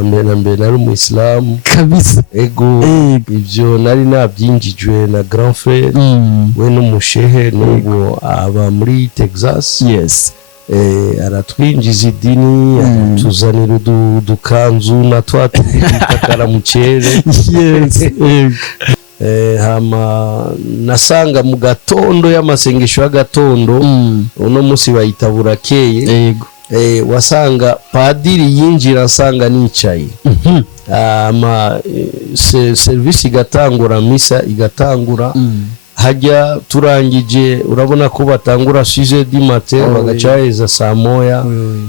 mbere nari umuislamu kabisa. Ego ivyo nari nabyinjijwe na grand frère we n'umushehe n'ubu aba muri Texas. Yes. Aratwinjiza idini atuzanira udukanzu na twatubikakara mu cere. Yes. Hama nasanga mu gatondo y'amasengesho y'agatondo uno musi bayita burakeye. Yego. Wasanga padiri yinjira asanga nicaye. Service igatangura, misa igatangura. Hajya turangije urabona ko batangura 6h du matin bagacaheza saa moya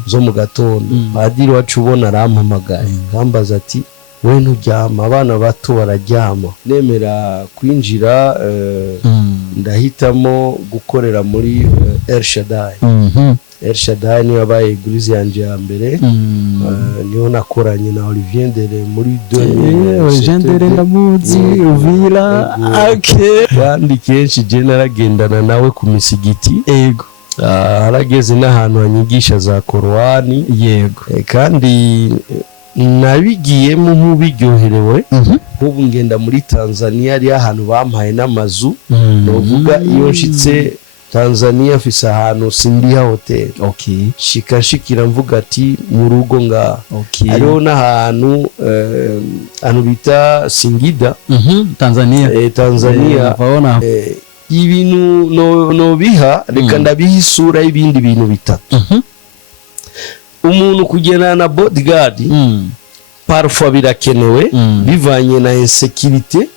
zo mu gatondo. Padiri wacu ubona arampamagaye ngambaza ati we nturyama, abana bato bararyama. Nemera kwinjira ndahitamo gukorera muri El Shaddai. El Shaddai niyo yabaye eglise yanje ya mbere. Niyo nakoranye na Olivier Ndere muri 2000. Olivier Ndere ndamuzi Uvira. Okay. Kandi kenshi je naragendana nawe ku misigiti. Yego. Harageze n'ahantu hanyigisha za Korani. Yego. Kandi nabigiyemo nk'ubiryoherewe. Nk'ubu ngenda muri Tanzania ari ahantu bampaye n'amazu. Novuga iyo nshitse Tanzania fisa ahantu sindiha hotel. Okay. Shikashikira mvuga ati mu rugo nga. Okay. Ariho n'ahantu anu bita Singida. Tanzania. Tanzania. Ibintu no biha reka ndabiha isura y'ibindi bintu bitatu. Umuntu kugena na bodyguard parfois birakenewe bivanye na insécurité.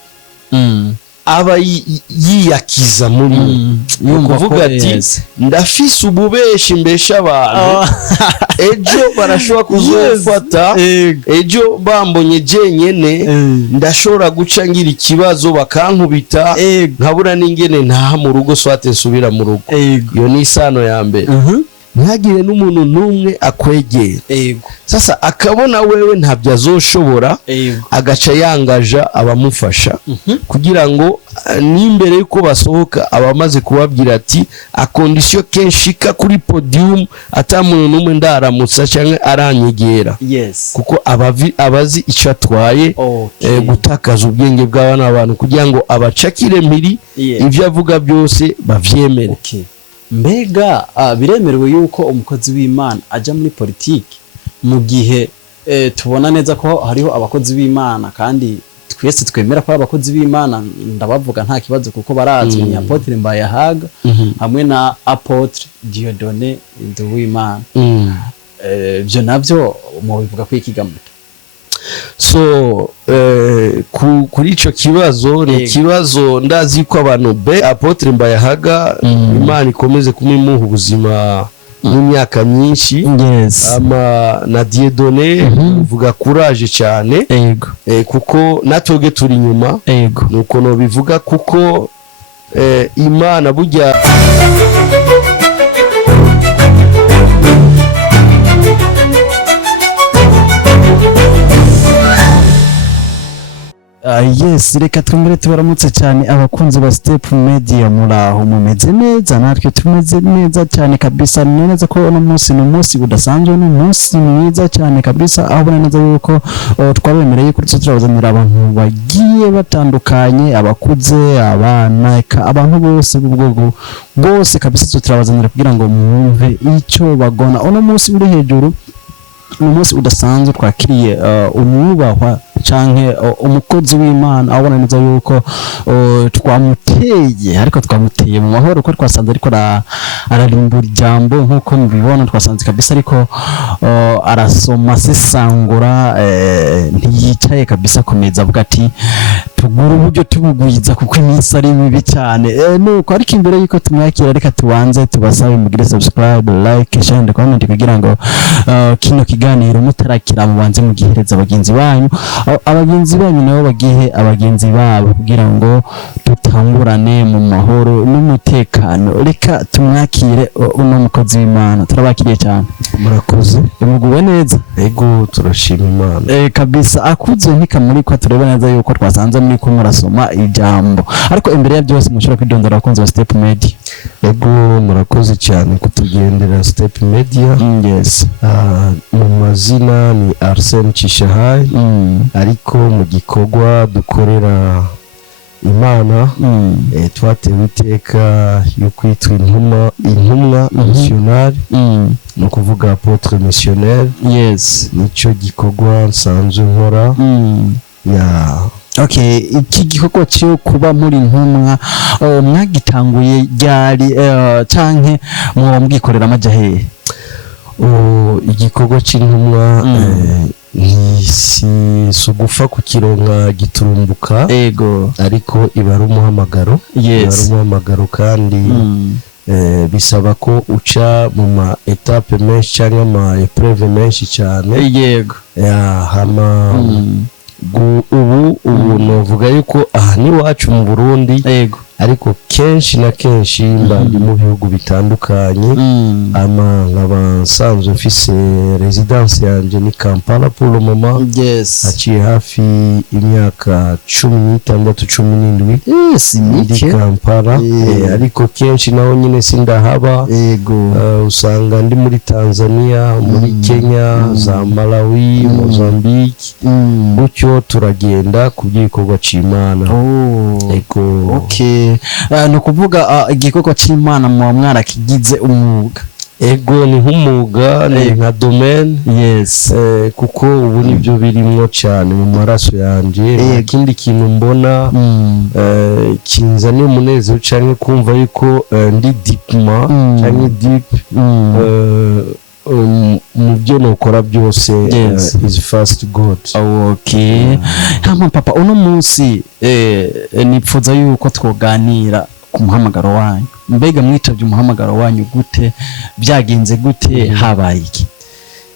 Aba yiyakiza muri kuvuga ati ndafise ububeshi mbesha abantu ejo barashobora kuzofata ejo bambonye jenyene ndashobora guca ngira ikibazo bakankubita nkabura n'ingene ntaha mu rugo swate nsubira mu rugo. Iyo ni isano ya mbere. Ntagire n'umuntu numwe akwegera. Sasa akabona wewe ntabyo azoshobora agaca yangaja abamufasha kugira ngo n'imbere yuko basohoka abamaze kubabwira ati a condition kenshika kuri podium atamuntu numwe ndaramutsa cyangwa aranyegera. Kuko abazi icyo atwaye gutakaza ubwenge bw'abana abantu kugira ngo abacakire mpiri ivyo avuga byose bavyemere. Mbega biremerewe yuko umukozi w'Imana aja muri politiki mu gihe tubona neza ko hariho abakozi b'Imana kandi twese twemera ko abakozi b'Imana ndabavuga nta kibazo kuko barazwi ni Apotre Mbayahaga hamwe na Apotre Dieudonné Nduwimana. Byo navyo mu bivuga ko ikigambo. So kuri ico kibazo ni kibazo ndazi ko abantu Apotre Mbayahaga Imana ikomeze kumimuha ubuzima n'imyaka myinshi. Ama na Dieudonné uvuga courage cyane kuko natoge turi inyuma nuko no bivuga kuko Imana burya yes, reka twongere tubaramutse cyane abakunzi ba Step Media muraho mumeze neza, natwe tumeze neza cyane kabisa. Neza ko uno munsi udasanzwe, no munsi mwiza cyane kabisa, aho bana neza yuko twabemereye ko turabazanira abantu bagiye batandukanye, abakuze, abana, abantu bose b'ubwoko bwose kabisa turabazanira kugira ngo mwumve icyo bagona. Uno munsi uri hejuru, umunsi udasanzwe twakiriye umwubahwa canke umukozi w'Imana, abona neza yuko twamuteye ariko twamuteye mu mahoro ko twasanze ariko ararimbura ijambo nkuko mubibona, twasanze kabisa ariko arasoma sesangura ntiyicaye kabisa komeza avuga ati tugura uburyo tubugwiza kuko iminsi ari mibi cyane. Nuko ariko imbere yuko tumwakira reka tubanze tubasabe mugire subscribe, like, share and comment kugira ngo kino kiganiro mutarakira mubanze mugihereza abagenzi banyu, abagenzi banyu nabo bagihe abagenzi babo kugira ngo tutangurane mu mahoro n'umutekano. Reka tumwakire uno mukozi w'Imana, turabakiriye cyane. Murakoze, muguwe neza? Ego turashima Imana kabisa. Akuze ntikamuri ko tureba neza yuko twasanze muri ko murasoma ijambo, ariko imbere ya byose mushobora kwidondora abakunzi ba Step Media. ego murakoze cyane kutugendera Step Media. Yes. Mu mazina ni Arsene Cishahayi, ariko mu gikorwa dukorera Imana twatewe iteka yo kwitwa intumwa missionnaire, no kuvuga apôtre missionnaire. Yes. Nico gikorwa nsanzwe nkora. Okay, iki gikorwa cyo kuba muri ntumwa mwagitanguye ryari canke mwamwikorera amaja hehe? Igikorwa cy'intumwa si sugufa kukironka giturumbuka, ego, ariko ibara umuhamagaro. Ibara umuhamagaro kandi bisaba ko uca mu ma etape menshi cyangwa ama épreuve menshi cyane. Yego. Hama ubu novuga yuko aha ni wacu mu Burundi, ariko kenshi na kenshi ndi mu bihugu bitandukanye. Nkaba nsanzwe mfise residence yanje ni Kampala pour le moment. Yes. Haciye hafi imyaka 16-17 ndi Kampala. Ariko kenshi naho nyine sindahaba. Usanga ndi muri Tanzania, muri Kenya, za Malawi, Mozambique. Gutyo turagenda ku gikorwa c'Imana. Okay. No kuvuga igikorwa c'Imana mu mwarakigize umwuga. Ego ni nk'umwuga, ni nka domaine. Yes. Kuko ubu nibyo birimwo cyane mu maraso yanje. Ikindi kintu mbona kinzaniye umunezero cyane kumva yuko ndi deepement cyane deep mu byo nokora byose. Is first God. Okay. Hama papa, uno munsi nipfuza yuko twoganira ku muhamagaro wanyu. Mbega mwitavye umuhamagaro wanyu gute? Byagenze gute? Habaye iki?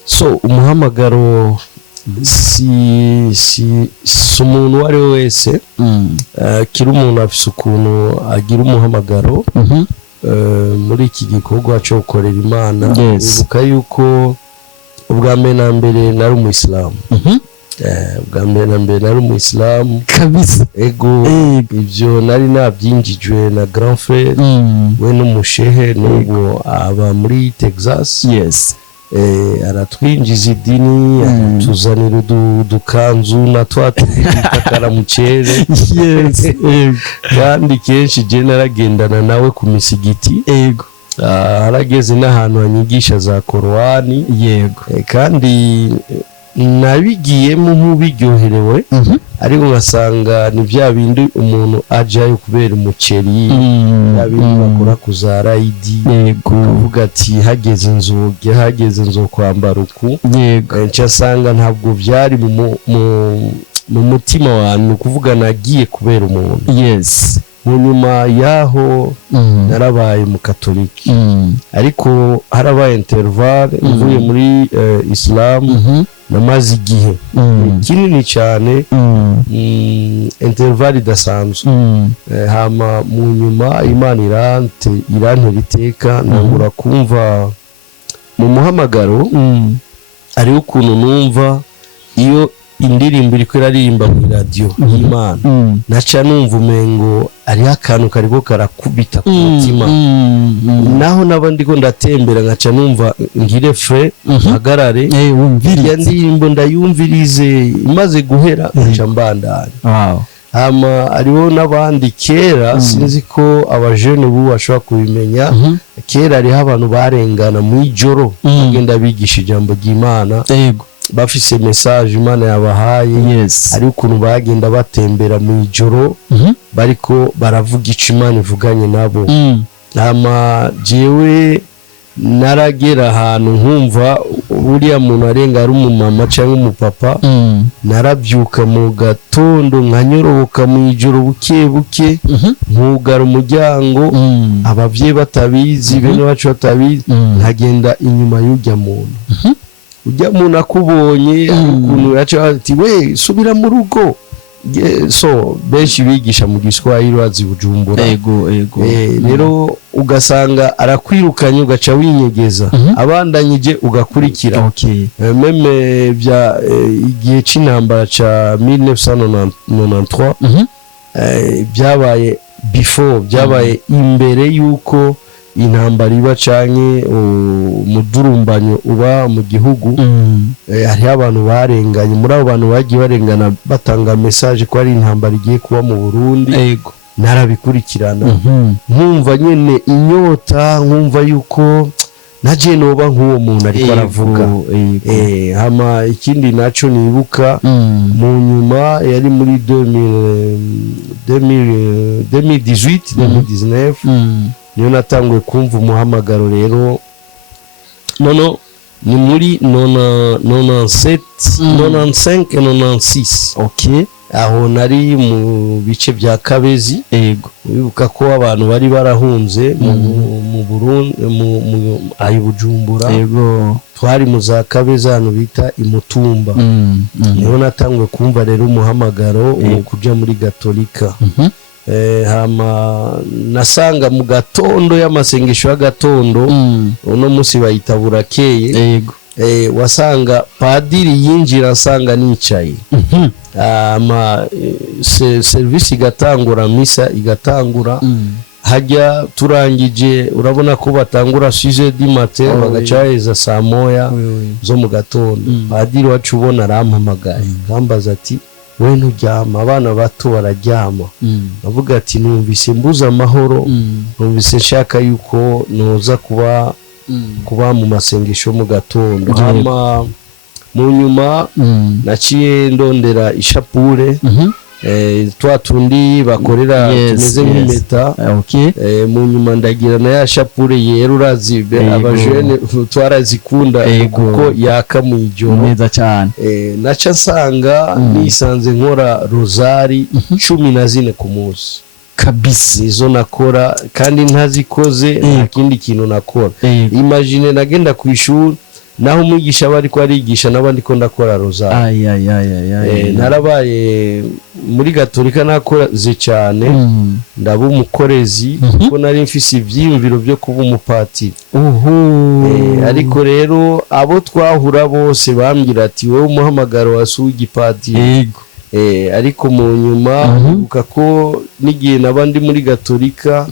So umuhamagaro si umuntu wari wese kiri umuntu afise ukuntu agira umuhamagaro. Muri iki gikorwa cyo gukorera Imana, ibuka yuko ubwa mbere na mbere nari umuyisilamu. Ubwa mbere na mbere nari umuyisilamu kabisa. Ego, ibyo nari nabyinjijwe na grand frère we n'umushehe n'ubu aba muri Texas. Yes. Aratwinjiza idini, tuzanira udukanzu na twatubikakara mu cere. Yes. Kandi kenshi je naragendana nawe ku misigiti. Ego. Harageze n'ahantu hanyigisha za Korani. Yego. Kandi nabigiyemo nk'ubiryoherewe, ariko ngasanga ni bya bindi umuntu ajayo kubera umuceri, bya bindi bakora kuza rayidi, kuvuga ati hageze inzoga kwambara uku. Nca asanga ntabwo byari mu mutima wanyu, kuvuga nagiye kubera umuntu. Yes. Mu nyuma yaho narabaye mu Katoliki, ariko harabaye intervalle mvuye muri Islam. Namaze igihe kinini cyane, intervalle idasanzwe. Hama mu nyuma Imana irantera iteka, nangura kumva mu muhamagaro. Ariho ukuntu numva iyo indirimbo iriko iraririmba mu radio y'Imana, naca numva umengo ari akantu kariko karakubita ku mutima. Naho nabandi ko ndatembera ngaca numva ngire frère hagarare ya ndirimbo ndayumvirize, imaze guhera ngaca mbandanya. Hama ariho n'abandi kera, sinzi ko abajene ubu bashobora kubimenya. Kera ariho abantu barengana mu ijoro bagenda bigisha ijambo ry'Imana, bafise message Imana yabahaye. Ari ukuntu bagenda batembera mu ijoro bariko baravuga ico Imana ivuganye nabo. Hama jewe naragera ahantu nkumva buriya muntu arenga ari umumama cyangwa umupapa. Narabyuka mu gatondo nkanyoroboka mu ijoro buke buke, nkugara umuryango, abavyeyi batabizi, bene bacu batabizi, nkagenda inyuma y'ujya muntu. Ujya muntu akubonye ukuntu yaca ati we subira mu rugo. So benshi bigisha mu Giswahili wazi Bujumbura. Rero ugasanga arakwirukanye ugaca winyegeza, abandanyije ugakurikira. Meme bya igihe c'intambara ca 1993 byabaye before byabaye imbere yuko intambara iba canke umudurumbanyo uba mu gihugu. Hari abantu barenganye, muri abo bantu bagiye barengana batanga message ko ari intambara igiye kuba mu Burundi. Yego narabikurikirana nkumva nyene inyota, nkumva yuko naje noba nk'uwo muntu ariko aravuga. Hama ikindi naco nibuka mu nyuma yari muri 2018 niyo natanguye kumva umuhamagaro rero. Nono ni muri 95-96. Okay, aho nari mu bice bya Kabezi. Yego wibuka ko abantu bari barahunze mu Burundi ayi Bujumbura. Yego twari mu za Kabezi hano bita Imutumba. niho natanguye kumva rero umuhamagaro wo kuja muri Gatolika. Hama nasanga mu gatondo y'amasengesho y'agatondo uno musi bayita burakeye. Yego wasanga padiri yinjira asanga nicaye. Service igatangura, misa igatangura. Hajya turangije urabona ko batangura 6h du matin bagacaheza saa moya zo mu gatondo. Padiri wacu ubona arampamagaye ngambaza ati we nturyama, abana bato bararyama. Navuga ati numvise mbuza amahoro, numvise nshaka yuko noza kuba mu masengesho mu gatondo. Hama mu nyuma naciye ndondera ishapure twa tundi bakorera tumeze nk'impeta. Mu nyuma ndagira na ya shapure yera, urazi abajene twarazikunda kuko yaka mu ijoro neza cyane. naca nsanga nisanze nkora rozari 14 ku munsi kabisa. nizo nakora kandi ntazikoze nta kindi kintu nakora. Imagine nagenda ku ishuri naho umwigisha bari ko arigisha nabandi ko ndakora rozari. Narabaye muri Gatolika nakoze cyane, ndaba umukorezi kuko nari mfise ivyiyumviro byo kuba umupatiri. Ariko rero abo twahura bose bambwira ati wowe umuhamagaro wasugi patiri. Ariko mu nyuma uka ko nigiye nabandi muri Gatolika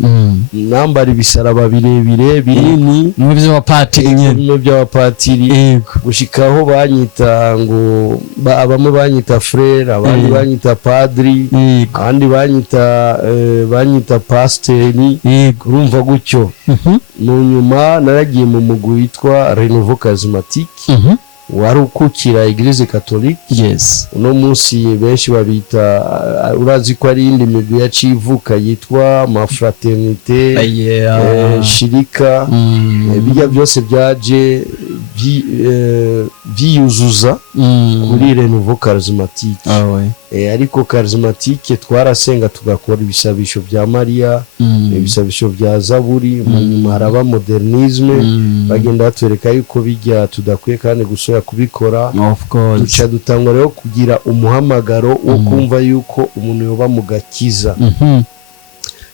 nambara ibisaraba birebire binini mu byo bapatiri nyene, mu byo bapatiri gushikaho banyita ngo abamwe banyita frère, abandi banyita padri, abandi banyita pasteri. Urumva gutyo. Mu nyuma naragiye mu mugwi witwa Renouveau Charismatique wari ukukira Eglise Catholique. Uno munsi benshi babita, urazi ko ari indi migwi yacivuka yitwa ma fraternité, shirika. Bijya byose byaje byiyuzuza kuri Renouveau Charismatique. Ariko Charismatique twarasenga tugakora ibisabisho bya Maria, ibisabisho bya Zaburi. Mu nyuma haraba modernisme, bagenda batwereka yuko bijya tudakwiye kandi gusoya kubikora. Duca dutangwa rero kugira umuhamagaro wo kumva yuko umuntu yoba mu gakiza.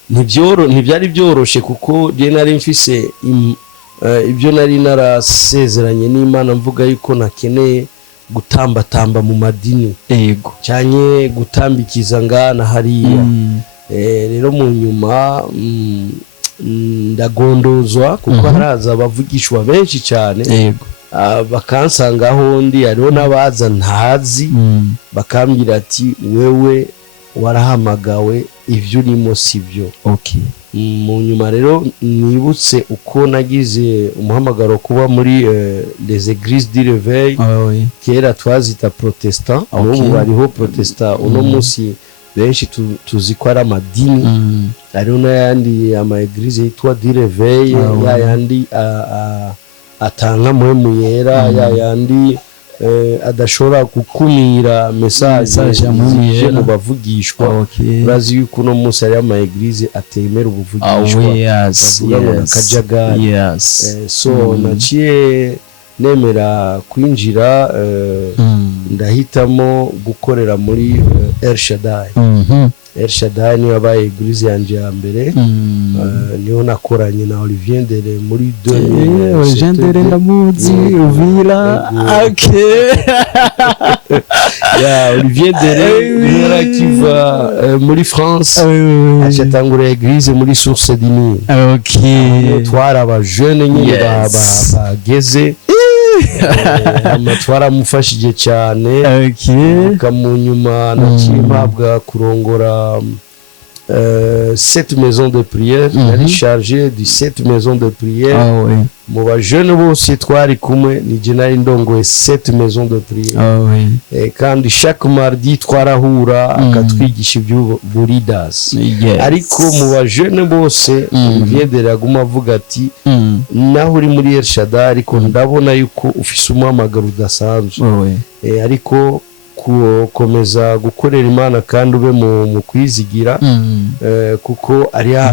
Ntibyari byoroshe kuko je nari mfise ibyo nari narasezeranye n'Imana mvuga yuko nakeneye gutambatamba mu madini cyane gutambikiza ngana hariya. Rero mu nyuma ndagondozwa kuko haraza abavugishwa benshi cyane bakansanga aho ndi, hariho n'abaza ntazi bakambwira ati wewe warahamagawe ivyo urimo sivyo. Mu nyuma rero nibutse uko nagize umuhamagaro kuba muri les églises du réveil. Kera twazita protestant, ubu bariho protestant. Uno munsi benshi tuzi ko ari amadini. Hariho n'ayandi ama église yitwa du réveil, yayandi atanga muhemu yera, yayandi adashobora gukumira message mu bavugishwa. Urazi yuko no munsi ari ama église atemera ubuvugishwa, bavuga ngo nakajagari. So naciye nemera kwinjira, ndahitamo gukorera muri El Shaddai. El Shaddai niyo yabaye église yanje ya mbere. Niho nakoranye na Olivier Ndere muri 2000. Olivier Ndere ndamuzi Uvira. ya Olivier Dere yarakiva muri France acatangura eglise muri Source du Nil. Okay, twara aba jeune nyine bageze amatwara amufashije cyane. Kamunyuma nakimpabwa kurongora 7 maisons de prière, nari chargé de 7 maisons de prière. Mu bajene bose twari kumwe nije nari ndongoye 7 maisons de prière. Kandi chaque mardi twarahura akatwigisha iby'uburidas. Ariko mu bajene bose Olivier aguma avuga ati naho uri muri El Shaddai ariko ndabona yuko ufise umuhamagaro udasanzwe, ariko kukomeza gukorera Imana kandi ube mu kwizigira, kuko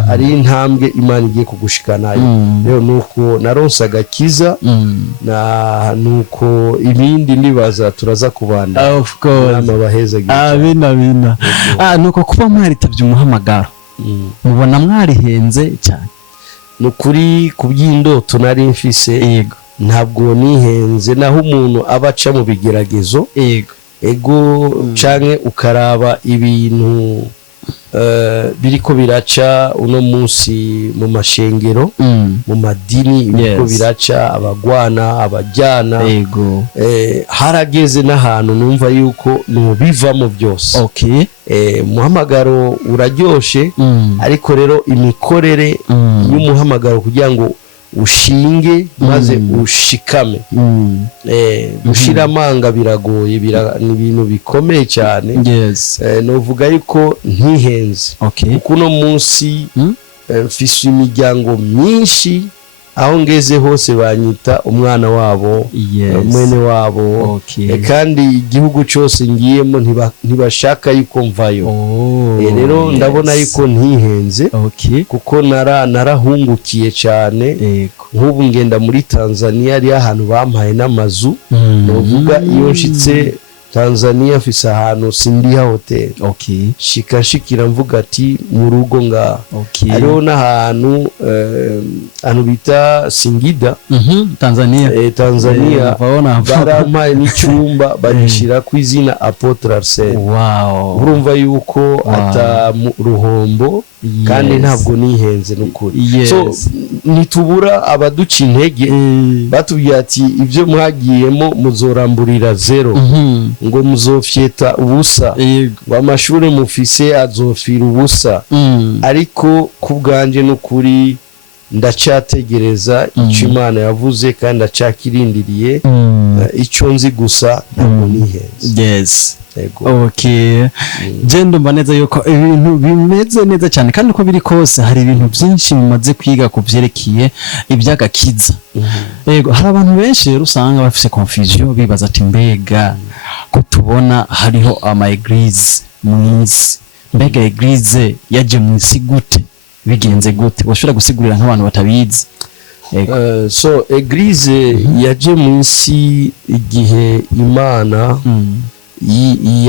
ari intambwe Imana igiye kugushikanayo. Rero nuko naronsa agakiza nuko ibindi nibaza turaza kubanda. Of course, abina nuko kuba mwaritabye umuhamagaro mubona mwarihenze cyane. Nukuri kubyindoto nari mfise, ntabwo nihenze, naho umuntu abaca mu bigeragezo ego canke ukaraba ibintu biriko biraca uno munsi mu mashengero, mu madini biriko biraca, abagwana abajyana, harageze n'ahantu numva yuko nubivamo byose. Muhamagaro uraryoshe, ariko rero imikorere y'umuhamagaro kugira ngo ushinge maze ushikame, gushira amanga biragoye, ni ibintu bikomeye cyane. Novuga yuko ntihenze, kuko uno munsi mfise imiryango myinshi, aho ngeze hose banyita umwana wabo, mwene wabo, kandi igihugu cyose ngiyemo ntibashaka yuko mvayo. Rero ndabona yuko ntihenze, kuko narahungukiye cyane. Nk'ubu ngenda muri Tanzania, ari ahantu bampaye n'amazu. Novuga iyo nshitse Tanzania mfise ahantu sindiha hotel, shikashikira mvuga ati mu rugo nga. Hariho n'ahantu bita Singida, Tanzania barampaye n'icyumba bagishira ku izina Apotre Arsene. Urumva yuko ata ruhombo, kandi ntabwo nihenze n'ukuri. So nitubura abaduca intege batubwiye ati ibyo mwagiyemo muzoramburira zero, ngo muzofyeta ubusa, ngo amashuri mufise azofira ubusa. Ariko kubwanje n'ukuri ndacategereza icyo Imana yavuze, kandi ndacakirindiriye. Icyo nzi gusa ntabwo nihenze. Jendo mbaneza yuko ibintu bimeze neza cyane, kandi uko biri kose hari ibintu byinshi bimaze kwiga kuvyerekeye iby'agakiza. Hari abantu benshi rero usanga bafise confusion, bibaza ati mbega ko tubona hariho ama eglise mu isi, mbega eglise yaje mu isi gute, bigenze gute? Washobora gusigurira nk'abantu batabizi? So eglise yaje mu isi igihe Imana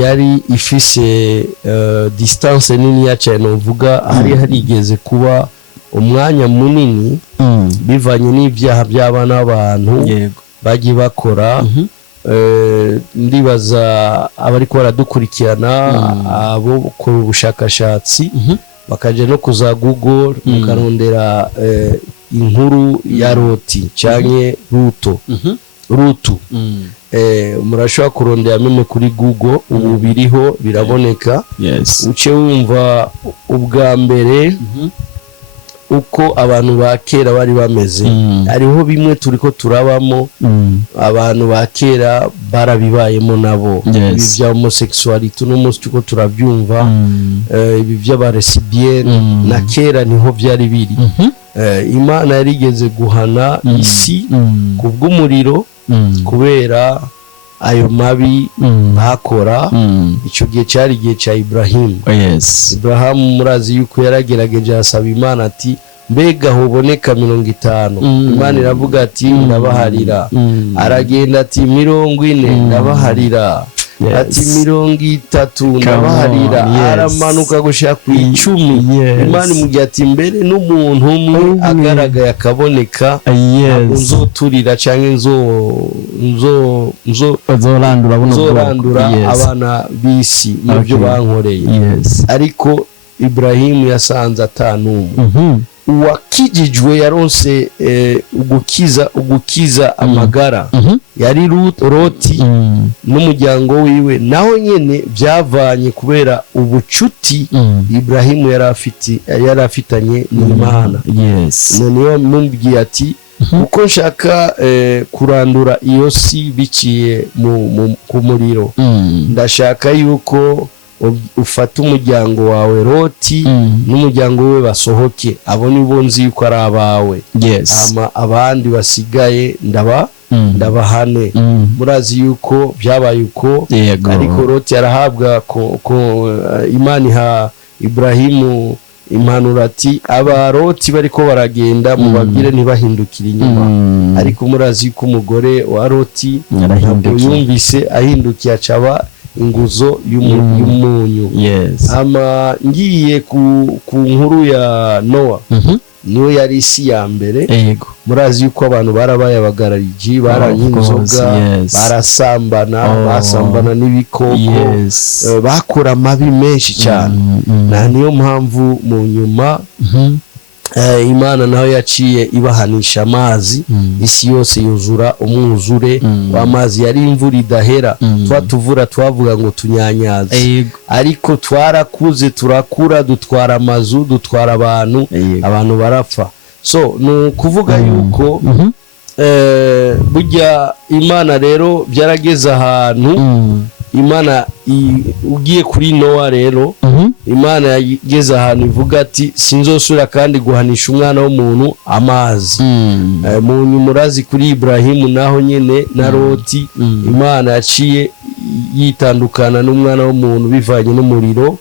yari ifise distance nini ya cyane. Uvuga harigeze kuba umwanya munini bivanye n'ibyaha by'abana b'abantu bagiye bakora. Ndibaza abari ko baradukurikirana, abo gukora ubushakashatsi bakaje no kuza Google mukarondera inkuru ya Loti canke Rutu. Murashobora kurondera meme kuri Google, ubu biriho biraboneka. Uce wumva ubwa mbere uko abantu ba kera bari bameze. Hariho bimwe turiko turabamo, abantu ba kera barabibayemo nabo. Ibi bya homosexuality no munsi tuko turabyumva, ibi by'abaresibienne na kera niho byari biri. Imana yarigeze guhana isi kubw'umuriro, kubera ayo mabi bakora. Icyo gihe cyari igihe cya Ibrahim. Ibrahim murazi yuko yaragerageje asaba Imana ati mbega hoboneka 50. Imana iravuga ati ndabaharira. Aragenda ati 40 ndabaharira. ati 30 ndabaharira aramanuka gushaka ku 10 Imana imugira ati mbere n'umuntu umwe agaragaye akaboneka nzoturira canke nzorandura abana bisi nibyo bankoreye ariko Ibrahimu yasanze atanumwe uwakijijwe yaronse ugukiza amagara yari Loti n'umuryango wiwe naho nyene byavanye kubera ubucuti Ibrahimu yari afitanye n'Imana niyo mumbwiye ati uko nshaka kurandura iyo si biciye ku muriro ndashaka yuko ufata umuryango wawe Loti n'umuryango we basohoke abo nibo nzi yuko ari abawe abandi basigaye ndabahane murazi yuko byabaye uko ariko Loti arahabwa ko Imana iha Ibrahimu impanuro ati aba Loti bariko baragenda mubabwire ntibahindukire inyuma ariko murazi ko umugore wa Loti yumvise ahindukiye acaba inguzo y'umunyu ama ngiye ku nkuru ya Noa niyo yari isi ya mbere murazi yuko abantu barabaye abagarariji baranyinzoga basambana n'ibikoko bakora amabi menshi cyane na niyo mpamvu mu nyuma Imana naho yaciye ibahanisha amazi isi yose yuzura umwuzure w'amazi yari imvura idahera twatuvura twavuga ngo tunyanyaze ariko twarakuze turakura dutwara amazu dutwara abantu barapfa so no kuvuga yuko burya Imana rero byarageze ahantu Imana ugiye kuri Noa rero Imana yageze ahantu ivuga ati sinzosura kandi guhanisha umwana w'umuntu amazi murazi kuri Ibrahimu naho nyene na Loti Imana yaciye yitandukana n'umwana w'umuntu bivanye n'umuriro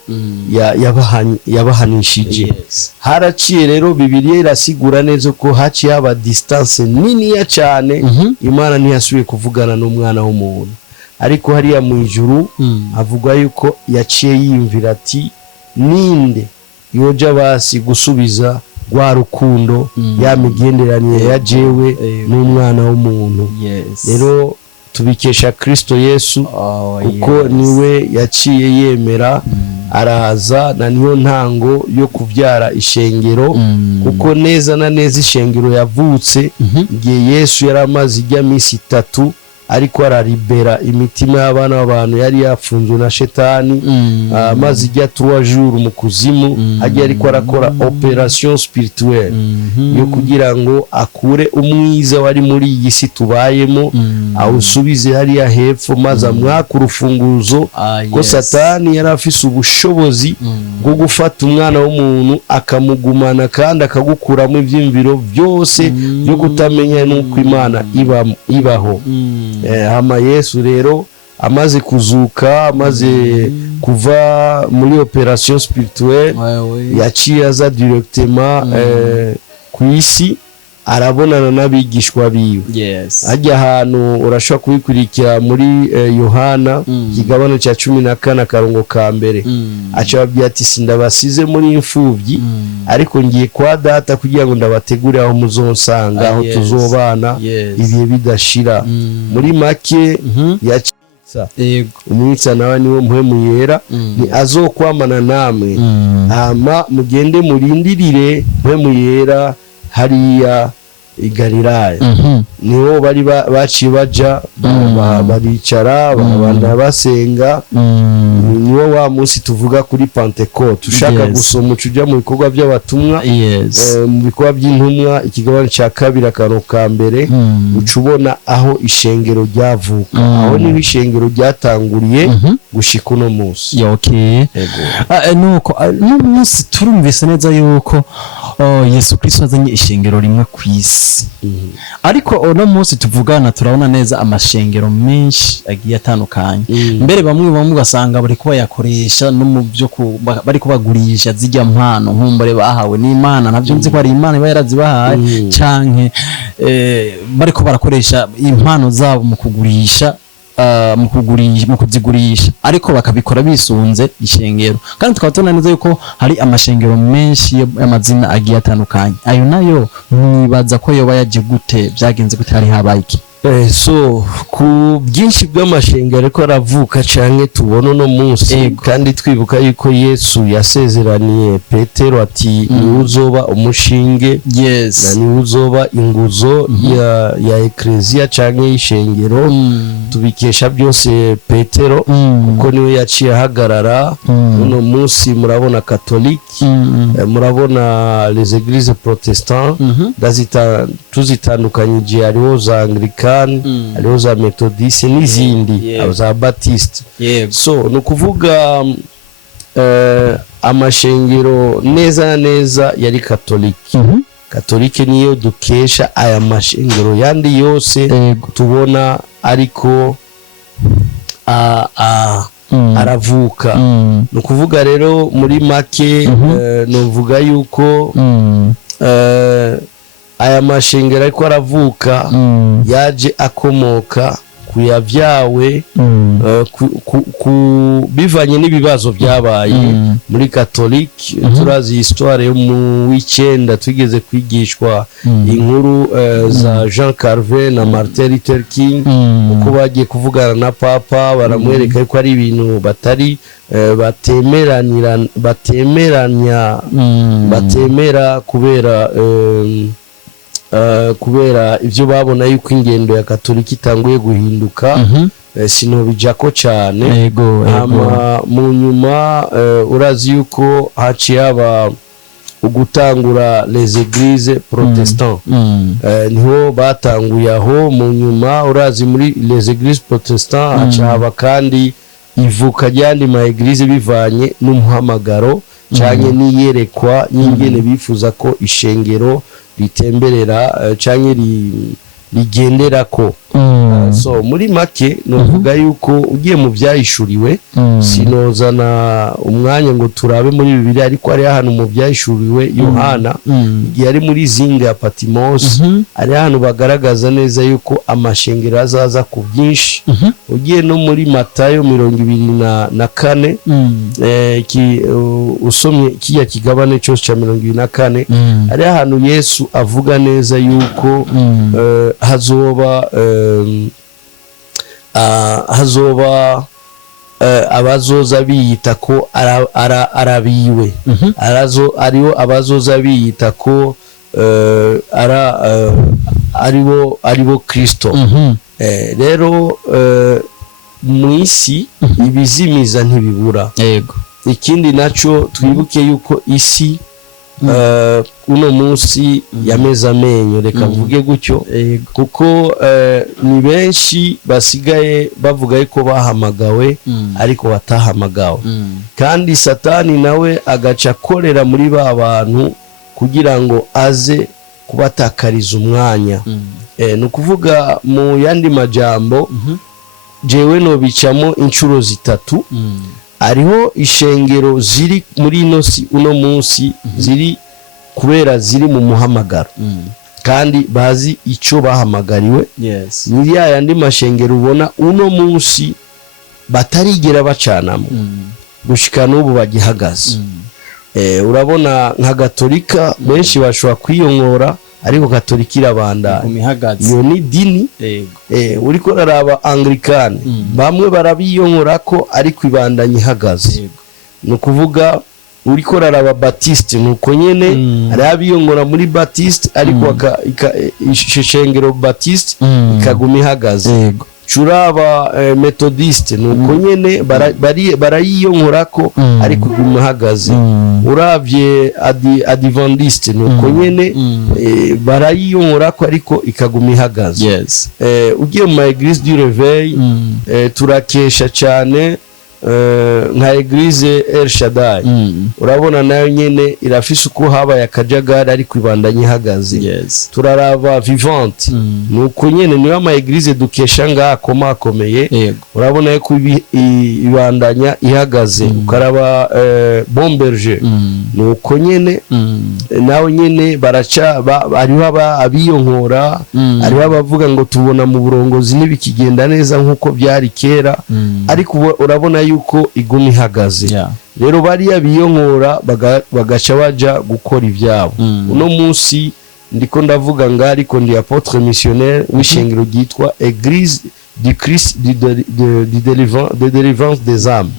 yabahanishije haraciye rero Bibiliya irasigura neza ko haciye haba distance nini cyane Imana ntiyasubiye kuvugana n'umwana w'umuntu ariko hariya mu ijuru avuga yuko yaciye yimvira ati ninde yoja basi gusubiza rwa rukundo ya migenderanire ya jewe n'umwana w'umuntu rero tubikesha Kristo Yesu kuko niwe yaciye yemera araza na niyo ntango yo kuvyara ishengero kuko neza na neza ishengero yavutse igihe Yesu yaramaze ijya minsi 3 ariko araribera imitima y'abana b'abantu yari yafunzwe na shetani maze ijya 3 jours mu kuzimu agiye ariko arakora operation spirituelle yo kugira ngo akure umwiza wari muri iyi si tubayemo awusubize hariya hepfo maze amwaka urufunguzo ko satani yari afise ubushobozi bwo gufata umwana w'umuntu akamugumana kandi akagukuramo ivyimviro byose byo kutamenya nuko Imana ibaho hama Yesu rero amaze kuzuka amaze kuva muri operation spirituelle yaciye aza directement ku isi arabonana n'abigishwa biwe ajya ahantu urashobora kubikurikira muri Yohana igabano cya 14 karongo ka mbere aca babwira ati sindabasize muri imfuvyi ariko ngiye kwa data kugira ngo ndabategure aho muzonsanga aho tuzobana ibihe bidashira muri make yacitsa umwitsa nawe niwe mpwemu yera ni azokwamana namwe hama mugende murindirire mpwemu yera hariya i Galilaya niho bari baciye baja baricara babanda basenga niwo wa munsi tuvuga kuri Pentecote ushaka gusoma ucuja mu bikorwa by'abatumwa mu bikorwa by'intumwa ikigabano cya 2 akano ka mbere ucubona aho ishengero ryavuka aho ni ishengero ryatanguriye gushika uno munsi nuko no munsi turumvise neza yuko Yesu Kristo azanye ishengero rimwe ku isi ariko uno munsi tuvugana turabona neza amashengero menshi agiye atandukanye mbere bamwe ugasanga bari kuba yakoresha no mu byo bari kubagurisha zijya mpano nkumbare bahawe n'Imana navyo nzi ko ari Imana iba yarazibahaye canke bari ko barakoresha impano zabo mu kugurisha mu kuzigurisha ariko bakabikora bisunze ishengero kandi tukaba tubona neza yuko hari amashengero menshi y'amazina agiye atandukanye ayo nayo mwibaza ko yoba yaje gute byagenze gute hari habaye iki so ku byinshi bw'amashengero ariko aravuka canke tubona no munsi kandi twibuka yuko Yesu yasezeraniye Petero ati ni uzoba umushinge na ni uzoba inguzo ya ecclesia canke y'ishengero tubikesha byose Petero kuko niwe yaciye ahagarara no munsi murabona catholique murabona les églises protestantes tuzitandukanyije hariho za Anglican hariho za Methodiste n'izindi za Baptiste so no kuvuga amashengero neza neza yari catholique catholique niyo dukesha aya mashengero yandi yose tubona ariko aravuka no kuvuga rero muri make novuga yuko aya mashengero ariko aravuka yaje akomoka kuyavyawe bivanye n'ibibazo byabaye muri catholique turazi histoire yo mu w'icenda twigeze kwigishwa inkuru za Jean Calvin na Martin Luther King uko bagiye kuvugana na papa baramwereka yuko ari ibintu batari batemera kubera ivyo babona yuko ingendo ya Katolika itanguye guhinduka sino bijako cyane mu nyuma urazi yuko haciye aba ugutangura les églises protestantes niho batanguye aho mu nyuma urazi muri les églises protestantes haciye aba kandi ivuka ryandi ma église bivanye n'umuhamagaro cyane niyerekwa y'ingene bifuza ko ishengero ritemberera canke rigendera ko so muri make novuga yuko ugiye mu byahishuriwe sinozana umwanya ngo turabe muri Bibiliya ariko ari hano mu byahishuriwe Yohana igihe ari muri zinga ya Patmos ari hano bagaragaza neza yuko amashengero azaza ku byinshi ugiye no muri Matayo 24 usomye kiya kigabane cyose cya 24 ari hano Yesu avuga neza yuko hazoba abazoza biyita ko arabiwe aribo abazoza biyita ko aribo Kristo rero mu isi ibizimiza ntibibura ikindi naco twibuke yuko isi uno munsi yameza amenyo reka mvuge gutyo kuko ni benshi basigaye bavuga yuko bahamagawe ariko batahamagawe kandi satani nawe agaca korera muri ba bantu kugira ngo aze kubatakariza umwanya no kuvuga mu yandi majambo jewe no bicamo inshuro zitatu ariho ishengero ziri muri uno munsi ziri kubera ziri mu muhamagaro kandi bazi ico bahamagariwe ni yandi mashengero ubona uno munsi batarigera bacanamo gushika n'ubu bagihagaze urabona nka Gatolika benshi bashobora kwiyongora ariko Katolika irabanda iyo ni dini uriko raraba Anglikani bamwe barabiyongora ko ariko ibandanye ihagaze no kuvuga uriko raraba Baptiste nuko nyene ari abiyongora muri Baptiste ariko ishengero Baptiste ikaguma ihagaze curaba Methodiste nuko nyene barayiyongora ko ariko iguma ihagaze uravye Adventiste nuko nyene barayiyongora ko ariko ikaguma ihagaze ugiye mu Église du Réveil turakesha cyane nka Eglise El Shaddai urabona nayo nyene irafise uko habaye akajagari ariko ibandanye ihagaze. Turaraba Vivante nuko nyene niyo ama Eglise dukesha ngaha komakomeye urabona ko ibandanya ihagaze. Ukaraba Bon Berger nuko nyene nawe nyene baraca ariho abiyonkora ariho abavuga ngo tubona mu burongozi n'ibikigenda neza nkuko byari kera ariko urabona yuko igumi ihagaze. Rero bari abiyonkora bagaca baja gukora ivyabo. Uno munsi ndiko ndavuga nga ariko ndi apôtre missionnaire w'ishengero ryitwa Église du Christ de délivrance des âmes.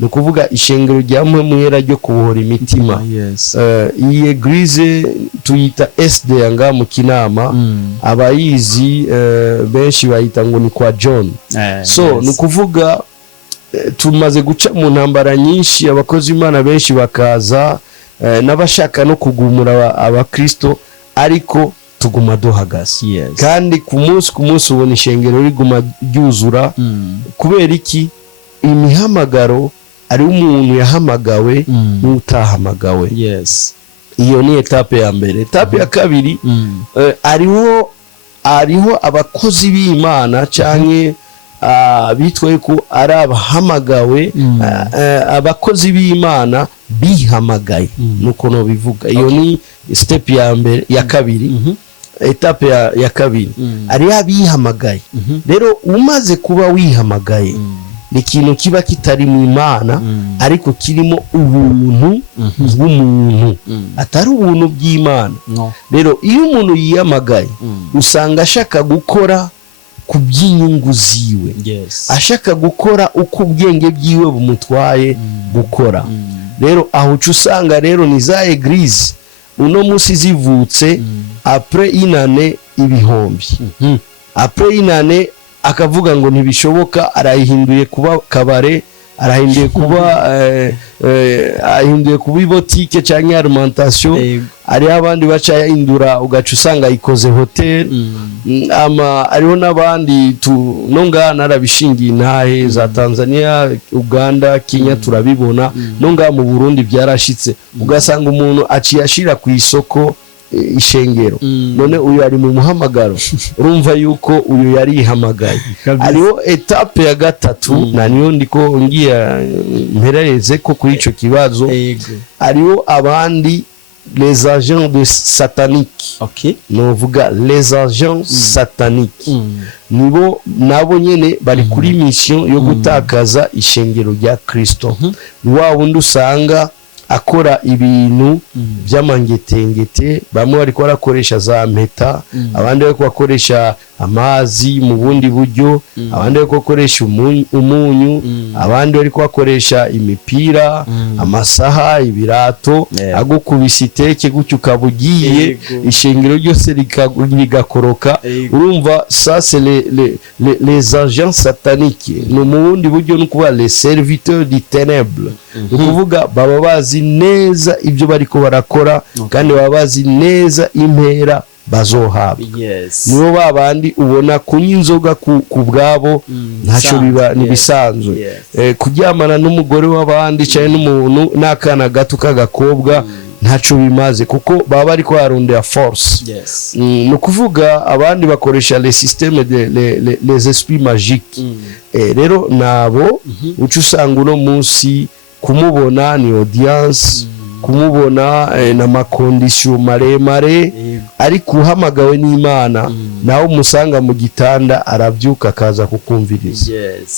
No kuvuga ishengero rya mwera ryo kubohora imitima. Iyi Église tuyita SD anga mu Kinama abayizi benshi bayita ngo ni kwa John. So no kuvuga tumaze guca mu ntambara nyinshi abakozi Imana benshi bakaza n'abashaka no kugumura abakristo ariko tuguma duhagaze. Kandi ku munsi ubona ishengero riguma ryuzura kubera iki imihamagaro ari umuntu yahamagawe n'utahamagawe. Iyo ni etape ya mbere. Etape ya kabiri ariho abakozi b'Imana canke bitwaye ko ari abahamagawe abakozi b'Imana bihamagaye nuko no bivuga. Iyo ni step ya mbere ya kabiri. Etape ya kabiri ari abihamagaye. Rero umaze kuba wihamagaye ni ikintu kiba kitari mu Imana ariko kirimo ubuntu bw'umuntu atari ubuntu bw'Imana. Rero iyo umuntu yiyamagaye usanga ashaka gukora ku by'inyungu ziwe, ashaka gukora uko ubwenge bwiwe bumutwaye gukora. Rero aho usanga rero ni za Eglise uno munsi zivutse après inane ibihombi, après inane akavuga ngo ntibishoboka, arahinduye kuba kabare, arahinduye kuba ibotike cyangwa alimentation. Ari abandi baca yahindura ugaca usanga ikoze hotel. Ariho n'abandi nonga narabishingiye intahe za Tanzania, Uganda, Kenya turabibona, nonga mu Burundi byarashitse ugasanga umuntu aciye ashira ku isoko ishengero. None uyu ari mu muhamagaro urumva yuko uyu yari ihamagaye. Ariho etape ya gatatu na niyo ndiko ngiya mperereze ko kuri ico kibazo. Ariho abandi les agents de sataniques. No vuga les agents sataniques nibo nabo nyene bari kuri mission yo gutakaza ishengero rya Kristo. Ni wa wundi usanga akora ibintu by'amangetengete, bamwe bari ko barakoresha za mpeta, abandi bari bakoresha amazi mu bundi buryo, abandi bari bakoresha umunyu, abandi bari bakoresha imipira, amasaha, ibirato, agukubisa iteke gutyo ukabugiye ishengero ryose rigakoroka. Urumva ça c'est les agents sataniques. No mu bundi buryo no kuba les serviteurs du ténèbre. Ukuvuga baba bazi neza ibyo bariko barakora kandi baba bazi neza impera bazohabwa. Nibo babandi ubona kunywa inzoga ku bwabo ntacyo biba nibisanzwe. Kuryamana n'umugore w'abandi cyane n'umuntu n'akana gato k'agakobwa ntacyo bimaze kuko baba bari kwarondera force. No kuvuga abandi bakoresha les systèmes les esprits magiques. Rero nabo ucu usanga uno munsi kumubona ni audience, kumubona na makondisyo maremare, ariko uhamagawe n'Imana naho umusanga mu gitanda arabyuka akaza kukumviriza.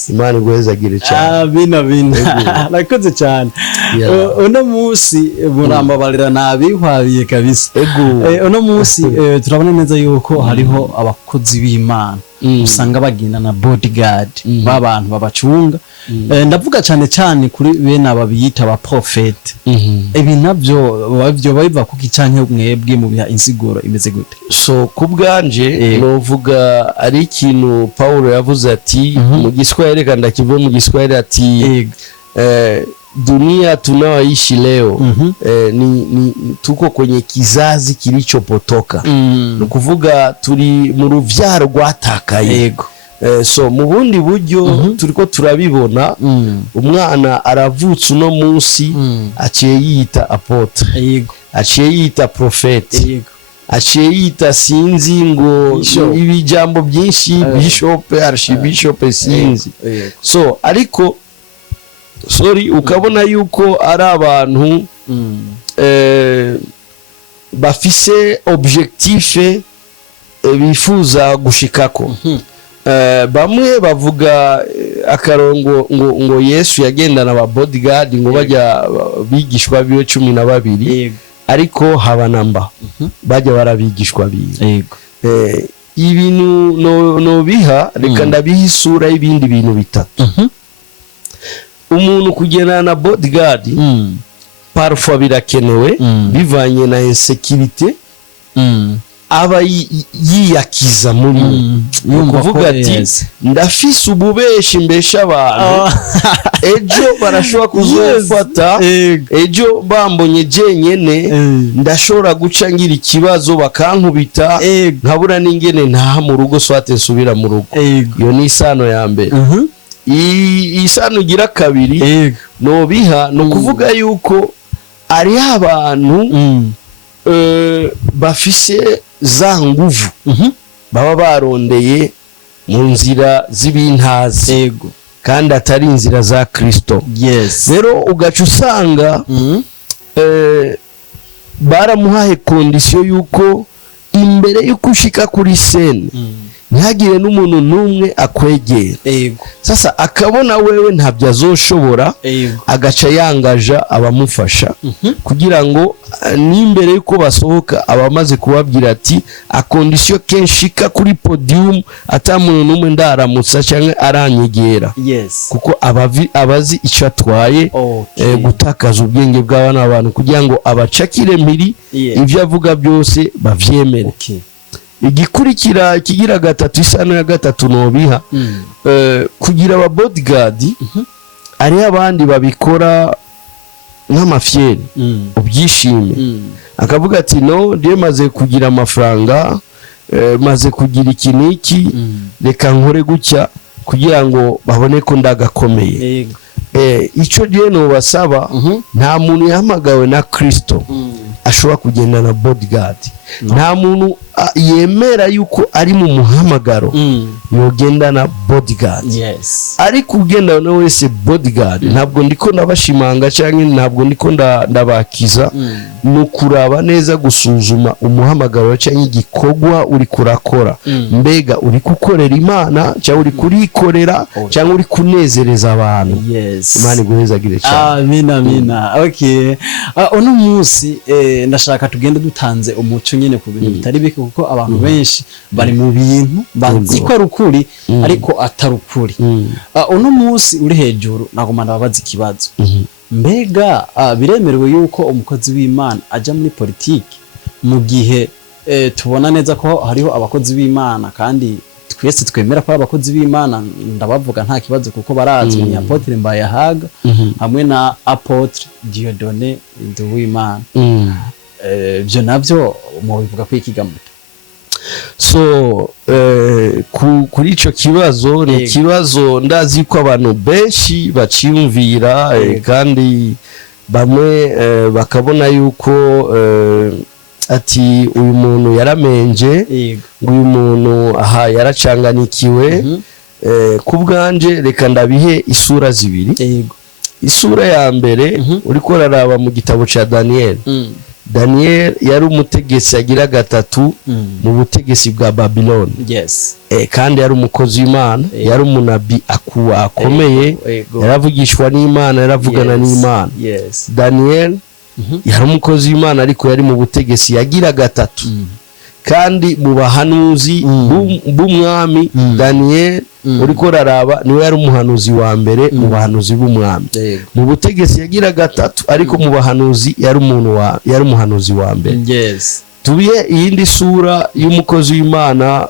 Imana igwezagire cyane. Amina nakoze cyane. Uno munsi murambabarira nabihwabiye kabisa. Uno munsi turabona neza yuko hariho abakozi b'Imana usanga bagenda na bodyguard b'abantu babacunga. Ndavuga cyane cyane kuri bene ababiyita aba prophet. Ibi nabyo biva kuki canke mwebwe mu biha insiguro imeze gute? So kubwanje novuga ari ikintu Paulo yavuze ati mu Giswahili kandi akivuga mu Giswahili ati dunia tunaoishi leo ni tuko kwenye kizazi kilichopotoka. Nukuvuga turi mu ruvyaro rwatakaye. so mu bundi buryo turiko turabibona umwana aravutse uno munsi aciye yita apotre aciye yita profete aciye yita sinzi ngo ibijambo byinshi bishop archbishop sinzi so ariko sorry ukabona yuko ari abantu bafise objectif bifuza gushikako bamwe bavuga akarongo ngo Yesu yagendana aba bodyguard ngo bajya bigishwa biwe 12 ariko habanamba bajya barabigishwa biwe ibintu no biha reka ndabiha isura y'ibindi bintu bitatu umuntu kugendana na bodyguard parfois birakenewe bivanye na insécurité aba yiyakiza muri kuvuga ati ndafise ububeshi mbesha abantu ejo barashobora kuzofata ejo bambonye jenyene ndashobora guca ngira ikibazo bakankubita nkabura n'ingene ntaha mu rugo swate nsubira mu rugo iyo ni isano ya mbere isano gira kabiri no biha no kuvuga yuko ari abantu bafise za nguvu baba barondeye mu nzira z'ibintazi kandi atari inzira za Kristo rero ugaca usanga baramuhaye condition yuko imbere yuko ushika kuri scene ntihagire n'umuntu n'umwe akwegera sasa akabona wewe ntabyo azoshobora agaca yangaja abamufasha kugira ngo n'imbere yuko basohoka abamaze kubabwira ati a condition kenshika kuri podium atamuntu n'umwe ndaramutsa cyangwa aranyegera kuko abazi icyo atwaye gutakaza ubwenge bw'abana abantu kugira ngo abacakire mpiri ibyo avuga byose bavyemere igikurikira kigira gatatu isano ya gatatu no biha kugira aba bodyguard ari abandi babikora nk'amafyeri ubyishime akavuga ati no ndiye maze kugira amafaranga maze kugira ikiniki reka nkore gutya kugira ngo babone ko ndagakomeye ico gihe no basaba nta muntu yahamagawe na Kristo ashobora kugenda na bodyguard nta muntu yemera yuko ari mu muhamagaro yogenda na bodyguard ariko ugenda na wese bodyguard ntabwo ndiko nabashimanga cyangwa ntabwo ndiko ndabakiza no kuraba neza gusuzuma umuhamagaro cyangwa igikogwa uri kurakora mbega uri gukorera Imana cyangwa uri kurikorera cyangwa uri kunezereza abantu Imana iguhezagire cyane amina okay uno munsi ndashaka tugende dutanze umuco nyene ku bintu bitari bike kuko abantu benshi bari mu bintu bazi ko ari ukuri ariko atari ukuri uno munsi uri hejuru nagomba ndabaza ikibazo mbega biremerewe yuko umukozi w'Imana aja muri politiki mu gihe tubona neza ko hariho abakozi b'Imana kandi twese twemera ko abakozi b'Imana ndabavuga nta kibazo kuko barazwi ni Apotre Mbayahaga hamwe na Apotre Dieudonné Nduwimana byo navyo mu bivuga ko ikigambo so kuri ico kibazo ni kibazo ndazi ko abantu benshi baciyumvira kandi bamwe bakabona yuko ati uyu muntu yaramenje uyu muntu aha yaracanganikiwe kubwanje reka ndabihe isura zibiri isura ya mbere uriko raraba mu gitabo ca Daniel yari umutegetsi agira gatatu mu butegetsi bwa Babylon kandi yari umukozi w'Imana yari umunabi akomeye yaravugishwa n'Imana yaravugana n'Imana Daniel yari umukozi w'Imana ariko yari mu butegetsi yagira gatatu kandi mu bahanuzi b'umwami Daniel uriko raraba niwe yari umuhanuzi wa mbere mu bahanuzi b'umwami mu butegetsi yagira gatatu ariko mu bahanuzi yari umuhanuzi wa mbere tubiye iyindi sura y'umukozi w'Imana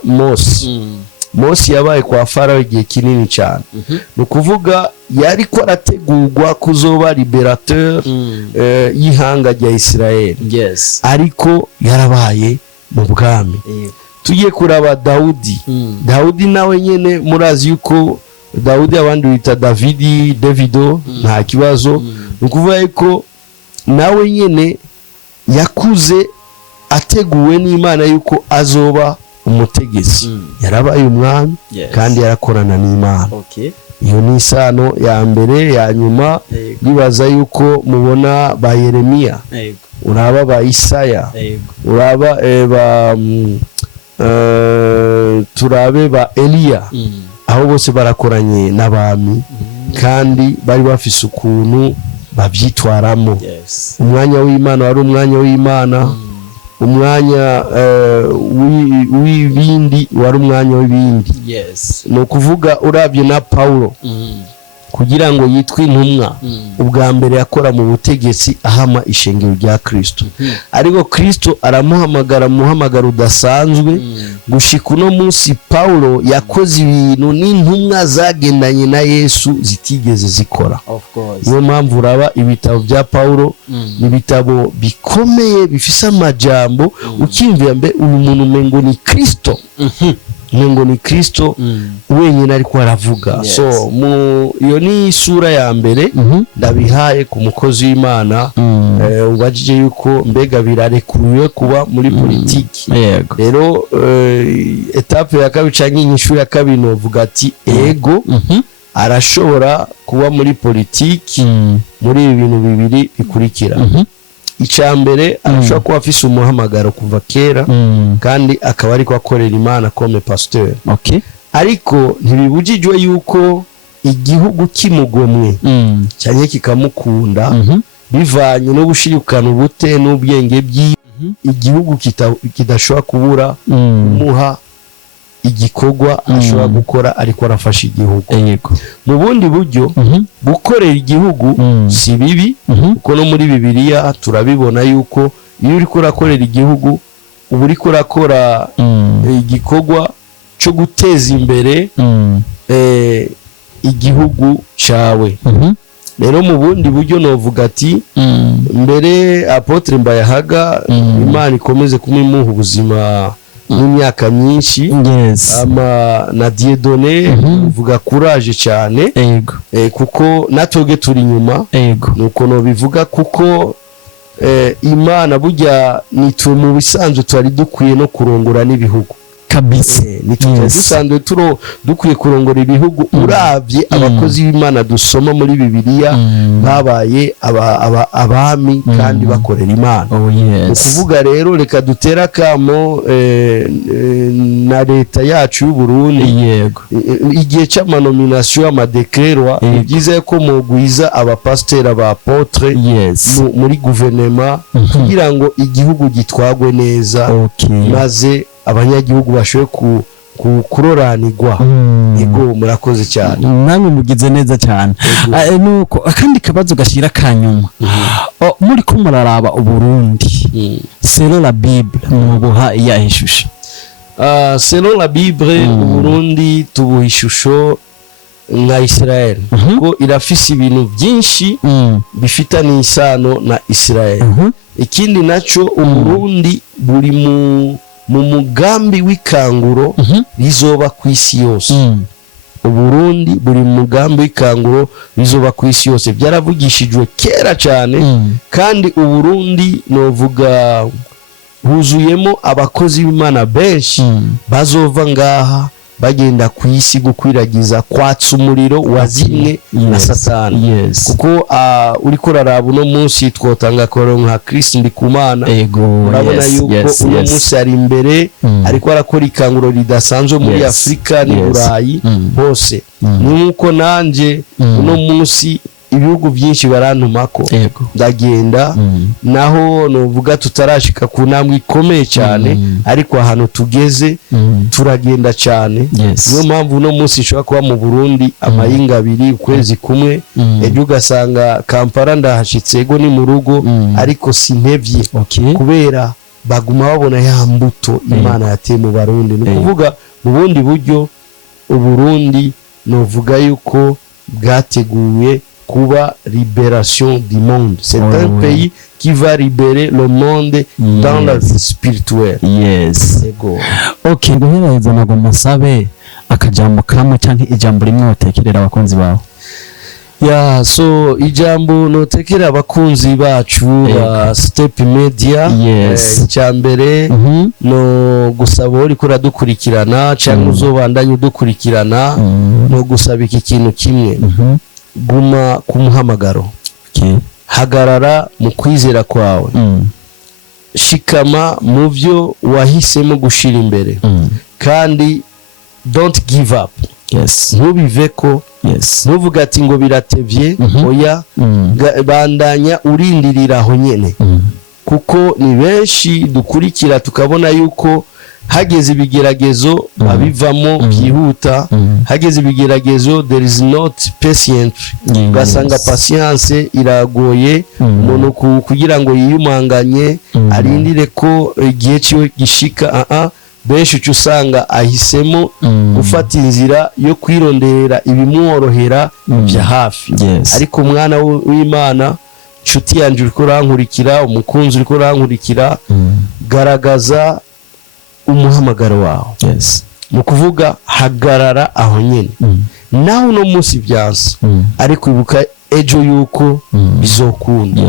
Mose yabaye kwa Farao igihe kinini cyane no kuvuga yari ko arategurwa kuzoba liberateur y'ihanga rya Israel ariko yarabaye mu bwami tugiye kuraba Dawudi nawe nyene murazi yuko Dawudi abandi bita Davido nta kibazo nukuvuga yuko nawe nyene yakuze ateguwe n'Imana yuko azoba umutegetsi yarabaye umwami kandi yarakorana n'Imana. Iyo ni isano ya mbere. Ya nyuma bibaza yuko mubona ba Yeremiya, uraba ba Isaya, uraba turabe ba Eliya, aho bose barakoranye n'abami kandi bari bafise ukuntu bavyitwaramo. Umwanya w'Imana wari umwanya w'Imana, umwanya w'ibindi wari umwanya w'ibindi. No kuvuga urabye na Paulo kugira ngo yitwe intumwa ubwa mbere yakora mu butegetsi ahama ishengero rya Kristo, ariko Kristo aramuhamagara muhamagaro udasanzwe gushika uno munsi. Paulo yakoze ibintu n'intumwa zagendanye na Yesu zitigeze zikora. Niyo mpamvu uraba ibitabo bya Paulo ni ibitabo bikomeye bifise amajambo ukimvira mbe uyu muntu mengo ni Kristo, ngo ni Kristo wenyine ariko aravuga. So iyo ni sura ya mbere ndabihaye ku mukozi w'Imana. Ubajije yuko mbega birarekuye kuba muri politiki. Rero etape ya kabiri canke inyishu ya kabiri novuga ati ego arashobora kuba muri politiki muri ibintu bibiri bikurikira. Icambere arashobora kuba afise umuhamagaro kuva kera kandi akaba ariko akorera Imana comme pasteur. Ariko ntibibujijwe yuko igihugu kimugomwe cyane kikamukunda bivanye no gushirikana ubute n'ubwenge igihugu kidashobora kubura umuha igikorwa ashobora gukora ariko arafasha igihugu. Mu bundi buryo gukorera igihugu si bibi kuko no muri Bibiliya turabibona yuko iyo uri kurakorera igihugu uba uri kurakora igikorwa cyo guteza imbere igihugu cawe. Rero mu bundi buryo novuga ati mbere Apotre Mbayahaga Imana ikomeze kumimuha ubuzima n'imyaka myinshi, na Dieudonné uvuga courage cyane kuko natwebwe turi nyuma nuko no bivuga kuko Imana burya nitwe mu bisanzwe twari dukwiye no kurongora n'ibihugu kabisa. Dusanzwe dukwiye kurongora ibihugu. Uravye abakozi b'Imana dusoma muri Bibiliya babaye abami kandi bakorera Imana. Ukuvuga rero reka dutera kamo na leta yacu y'u Burundi igihe cy'amanomination y'amadekrerwa byiza ko mugwiza abapasiteri abapotre muri guverinoma kugira ngo igihugu gitwagwe neza maze abanyagihugu bashoboye kuroranirwa. Ego murakoze cyane, namwe mugize neza cyane. Nuko akandi kabazo gashira kanyuma muri ko muraraba Uburundi selon la Bible mubuha yahishusha. Selon la Bible Uburundi tubuha ishusho nka Israel ko irafise ibintu byinshi bifitanye isano na Israel. Ikindi naco Uburundi buri mu mugambi w'ikanguro rizoba ku isi yose. Uburundi buri mu mugambi w'ikanguro rizoba ku isi yose, byaravugishijwe kera cyane. Kandi Uburundi novuga huzuyemo abakozi b'Imana benshi bazova ngaha bagenda ku isi gukwiragiza kwatsa umuriro wazimwe na Satani. Kuko uriko raraba uno munsi twotanga koro nka Kristo Ndikumana, urabona yuko uno munsi ari imbere ariko arakora ikanguro ridasanzwe muri Afrika ni Burayi hose. Nuko nanje uno munsi ibihugu byinshi barantumako ndagenda naho novuga tutarashika ku ntambwe ikomeye cyane, ariko ahantu tugeze turagenda cyane. Niyo mpamvu no munsi ishobora kuba mu Burundi amayinga abiri ukwezi kumwe, ejo ugasanga Kampala ndahashitse ego ni mu rugo ariko sintevye kubera baguma babona ya mbuto Imana yateye mu Barundi. Ni kuvuga mu bundi buryo Uburundi novuga yuko bwateguye kuba libération du monde. C'est un pays qui va libérer le monde dans la vie spirituelle. Yes. Ego. Okay, guhereza nago masabe akajambo kamwe canke ijambo rimwe utekerera abakunzi bawe. Ya, so ijambo notekera abakunzi bacu ba Step Media. Icyambere no gusaba uri kuradukurikirana cyangwa uzobandanye udukurikirana no gusaba iki kintu kimwe. Guma ku muhamagaro. Hagarara mu kwizera kwawe. Shikama mu byo wahisemo gushira imbere. Kandi don't give up. Yes. Ntubiveko. Yes. Nuvuga ati ngo biratevye. Oya, bandanya urindirira aho nyene. Kuko ni benshi dukurikira tukabona yuko hageze ibigeragezo babivamo byihuta. Hageze ibigeragezo there is not patience. Ugasanga patience iragoye umuntu kugira ngo yiyumanganye arindire ko igihe cyo gishika. Benshi usanga ahisemo gufata inzira yo kwirondera ibimworohera bya hafi. Ariko umwana w'Imana, nshuti yanjye uri kurankurikira, umukunzi uri kurankurikira, garagaza umuhamagaro wawe. Mu kuvuga hagarara aho nyene. Naho no munsi byansa, ariko ibuka ejo yuko bizokunda.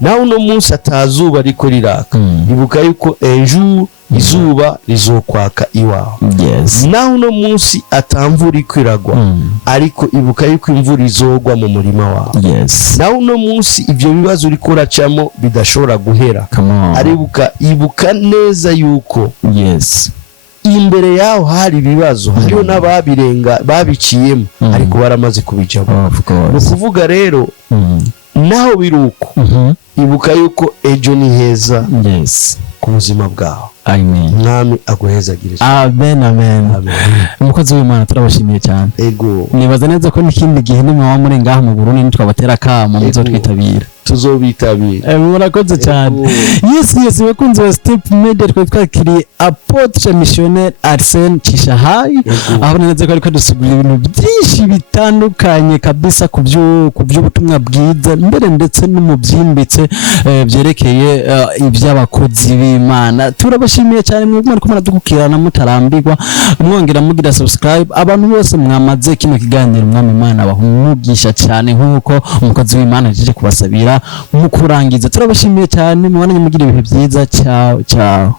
Naho no munsi atazuba ariko riraka, ibuka yuko ejo izuba rizokwaka iwawe. Naho no munsi atamvura ikwiragwa, ariko ibuka yuko imvura izogwa mu murima wawe. Naho no munsi ibyo bibazo uri kuracamo bidashobora guhera, ibuka neza yuko imbere yaho hari ibibazo, hariho n'ababirenga babiciyemo, ariko baramaze kubijamo. Ni ukuvuga rero naho biruko, ibuka yuko ejo ni heza ku buzima bwawe. Amen. Mwami aguhezagire. Amen, amen. Umukozi w'Imana turabashimiye cyane. Ego. Nibaza neza ko n'ikindi gihe nimwe muri ngaha mu Burundi nitwabatera kama muzo twitabira. Tuzobitabira. Murakoze cyane. Yes, bakunze wa Step Media twakiriye Apotre Missionnaire Arsène Cishahayi. Aho neza ko ariko dusigura ibintu byinshi bitandukanye kabisa ku by'ubutumwa bwiza, mbere ndetse no mu byimbitse byerekeye iby'abakozi b'Imana. Turabashimiye cyane mwe mwari kumara dukukirana mutarambirwa, mwongera mugira subscribe. Abantu bose mwamaze kino kiganiro, Umwami Imana bahumugisha cyane nkuko umukozi w'Imana aje kubasabira mu kurangiza. Turabashimiye cyane, mubane mugira ibihe byiza. Ciao ciao.